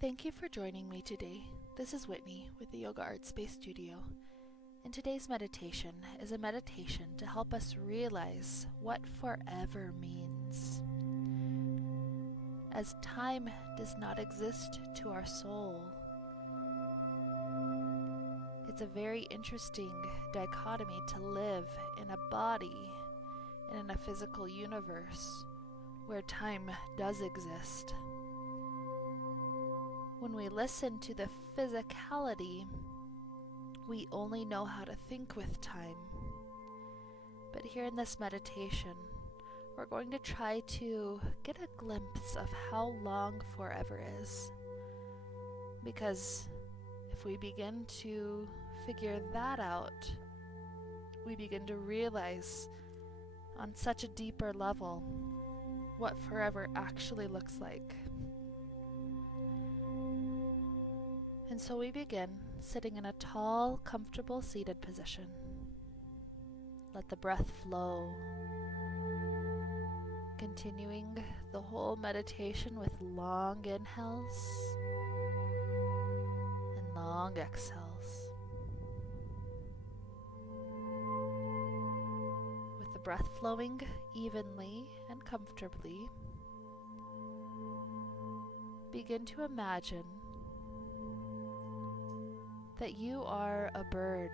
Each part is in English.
Thank you for joining me today. This is Whitney with the Yoga Art Space Studio, and today's meditation is a meditation to help us realize what forever means. As time does not exist to our soul, it's a very interesting dichotomy to live in a body and in a physical universe where time does exist. When we listen to the physicality, we only know how to think with time. But here in this meditation, we're going to try to get a glimpse of how long forever is. Because if we begin to figure that out, we begin to realize on such a deeper level what forever actually looks like. And so we begin sitting in a tall, comfortable seated position. Let the breath flow, continuing the whole meditation with long inhales and long exhales. With the breath flowing evenly and comfortably, begin to imagine that you are a bird.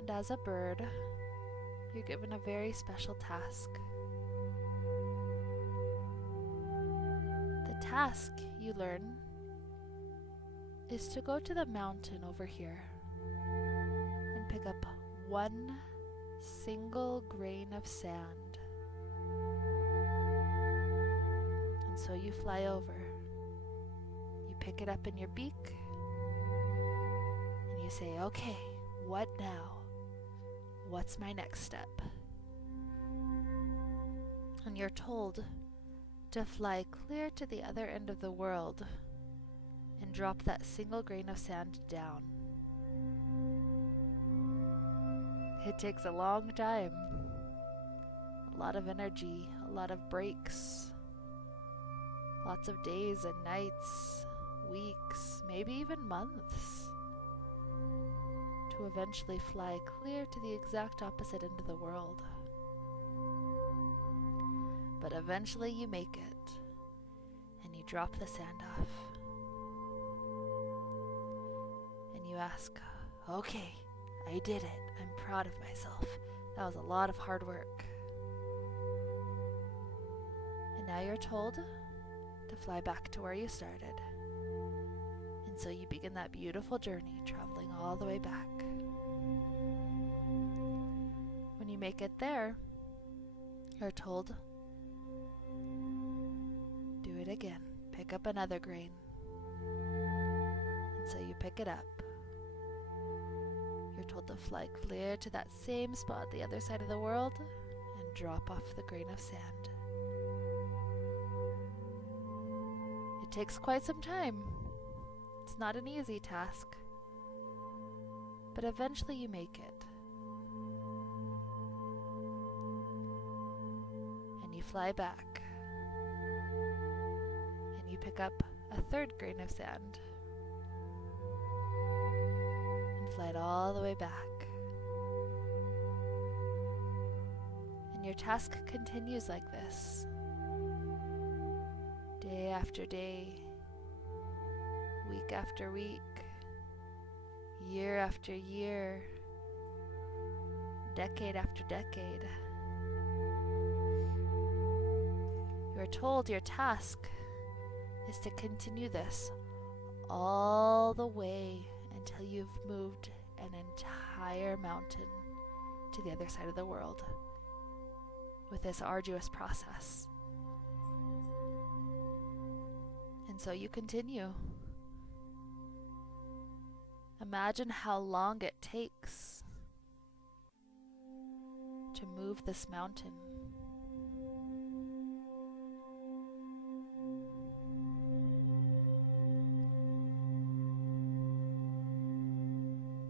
And as a bird, you're given a very special task. The task you learn is to go to the mountain over here and pick up one single grain of sand. And so you fly over. Pick it up in your beak, and you say, okay, what now? What's my next step? And you're told to fly clear to the other end of the world and drop that single grain of sand down. It takes a long time, a lot of energy, a lot of breaks, lots of days and nights, weeks, maybe even months, to eventually fly clear to the exact opposite end of the world. But eventually you make it, and you drop the sand off. And you ask, okay, I did it. I'm proud of myself. That was a lot of hard work. And now you're told to fly back to where you started. And so you begin that beautiful journey, traveling all the way back. When you make it there, you're told, do it again. Pick up another grain. And so you pick it up. You're told to fly clear to that same spot, the other side of the world, and drop off the grain of sand. It takes quite some time. It's not an easy task, but eventually you make it. And you fly back, and you pick up a third grain of sand, and fly it all the way back. And your task continues like this, day after day, week after week, year after year, decade after decade. You are told your task is to continue this all the way until you've moved an entire mountain to the other side of the world with this arduous process. And so you continue. Imagine how long it takes to move this mountain.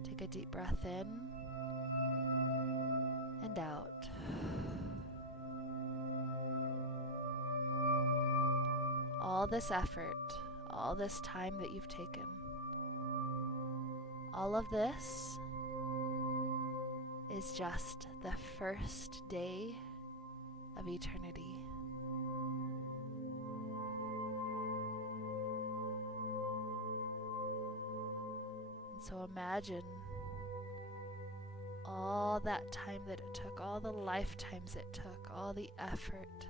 Take a deep breath in and out. this effort, all this time that you've taken, all of this is just the first day of eternity. And so imagine all that time that it took, all the lifetimes it took, all the effort,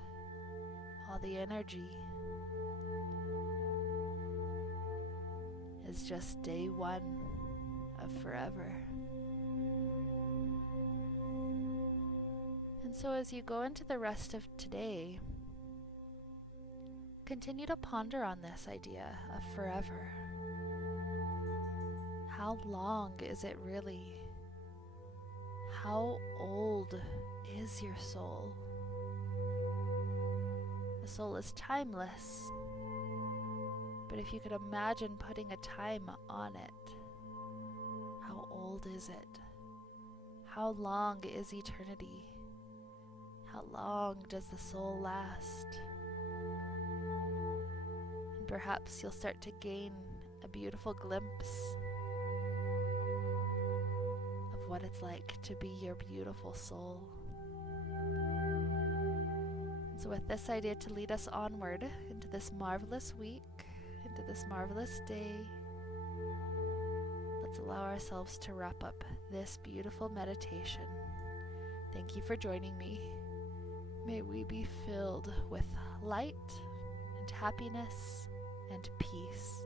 all the energy is just day one of forever. And so as you go into the rest of today, continue to ponder on this idea of forever. How long is it really? How old is your soul? The soul is timeless, but if you could imagine putting a time on it, how old is it? How long is eternity? How long does the soul last? And perhaps you'll start to gain a beautiful glimpse of what it's like to be your beautiful soul. And so with this idea to lead us onward into this marvelous week, into this marvelous day, let's allow ourselves to wrap up this beautiful meditation. Thank you for joining me. May we be filled with light and happiness and peace.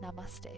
Namaste.